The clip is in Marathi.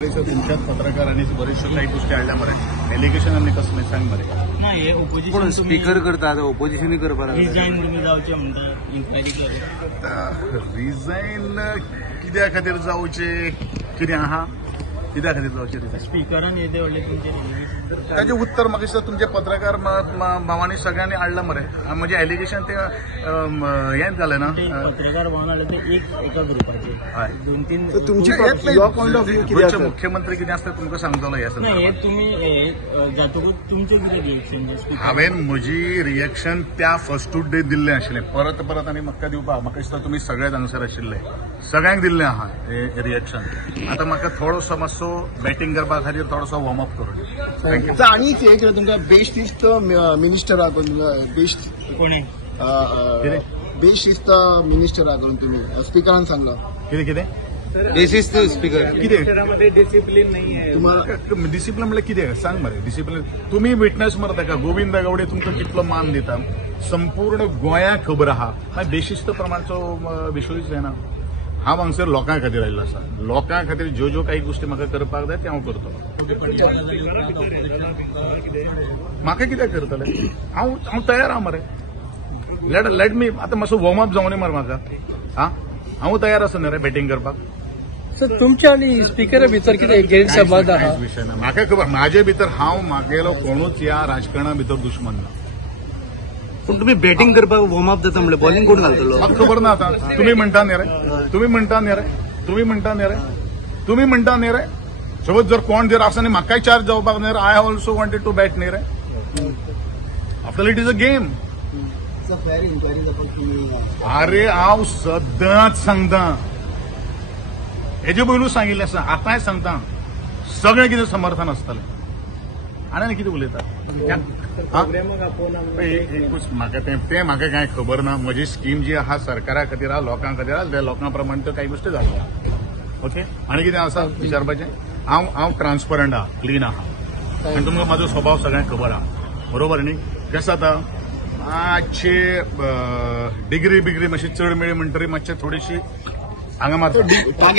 तुमच्यात पत्रकारांनी बरेचशा काही गोष्टी आडल्या मरे एलिगेशन कसं नाही सांग मरे नाही ओपोजिशन स्पीकर करता ओपोजिशन करपा रिजाइन तुम्ही जावचे म्हणता इन्क्वायरी रिजाइन कित्या खातीर जावचे कितें आहा कित्या खातीर जावचे रिजाइन स्पीकरान येते व्हडले तुमचे ताजें उत्तर म्हाका दिसता तुमचे पत्रकार भावांनी सगळ्यांनी हाडला मरे म्हणजे एलिगेशन ते हें जालें ना पत्रकार भावन हाडले ते एका ग्रुपाचे हय दोन तीन तुमची पॉइंट ऑफ व्ह्यू गोंयचे मुख्यमंत्री कितें आसता तुमकां सांगतलो ह्या नाही हे संदर्भात तुम्ही जातकूच तुमचे कितें रिएक्शन हांवेन म्हजी रिएक्शन त्या फर्स्ट डे दिल्लें आशिल्लें परत परत आनी म्हाका दिवपाक म्हाका दिसता तुमी सगळेच हांगासर आशिल्ले सगळ्यांक दिल्लें आहा हें रिएक्शन आतां म्हाका थोडोसो मातसो बॅटिंग करपा खातीर थोडोसो वॉर्मअप करून आणि एक तुमकां बेशिस्त मिनिस्टर आहा बेस्ट कोणे बेशिस्त मिनिस्टर आहा करून तुम्ही स्पीकरान सांगला कितें कितें बेशिस्त स्पीकर कितें डिसिप्लिन नाहीये तुम्हाला डिसिप्लिन म्हणल्यार कितें सांग मरे डिसिप्लिन तुम्ही विटनेस मरे ताका गोविंद गावडे तुमकां कितलो मान दिता संपूर्ण गोंयाक खबर आहा बेशिस्त प्रमाणचो विशयूच जायना हांव हांगसर लोकां खातीर आयिल्लो आसा लोकां खातीर ज्यो काही गोष्टी म्हाका करपाक जाय त्यो हांव करतलो म्हाका कित्याक करतले हांव तयार आहा मरे लेट मी आतां मातसो वॉर्मअप जावं न्ही मरे म्हाका हांव तयार आसा न्ही रे बॅटिंग करपाक सर तुमच्या आणि स्पीकरा भितर कितें गैरसमज आहा कांयच विशय ना म्हाका खबर म्हाजे भितर हांव म्हागेलो कोणूच ह्या राजकारणा भितर दुश्मन ना पण तुम्ही बॅटिंग करपाक वॉर्मअप जाता म्हणजे बॉलिंग कोण घालतलो म्हाका खबर ना आतां तुम्ही म्हणटा न्ही रे तुम्ही म्हणटा न्ही रे तुम्ही म्हणटा न्ही रे तुम्ही म्हणटा न्ही रे सपोज जर कोण जर आसा न्ही म्हाकाय चार्ज जावपाक न्ही रे आय ऑल्सो वॉन्टेड टू बॅट न्ही रे after it is a game अरे हांव सदांच सांगता हेजे पयलूच सांगिल्लें आसा आतांय सांगता सगळें कितें समर्थन आसतलें आनी कितें उलयता एकूच म्हाका तें म्हाका कांय खबर ना म्हजी स्कीम जी आहा सरकारा खातीर आहा लोकां खातीर आहा त्या लोकां प्रमाणे त्यो काही गोश्टी जाल्यो ओके आनी कितें आसा विचारपाचें हांव ट्रान्सपरंट आहा क्लीन आहा आनी तुमकां म्हाजो स्वभाव सगळ्यांक खबर आहा बरोबर न्ही कशें जाता मातशे डिग्री बिग्री मातशी चड मेळ्ळी म्हणटरी मातशें थोडीशी हांगा मारता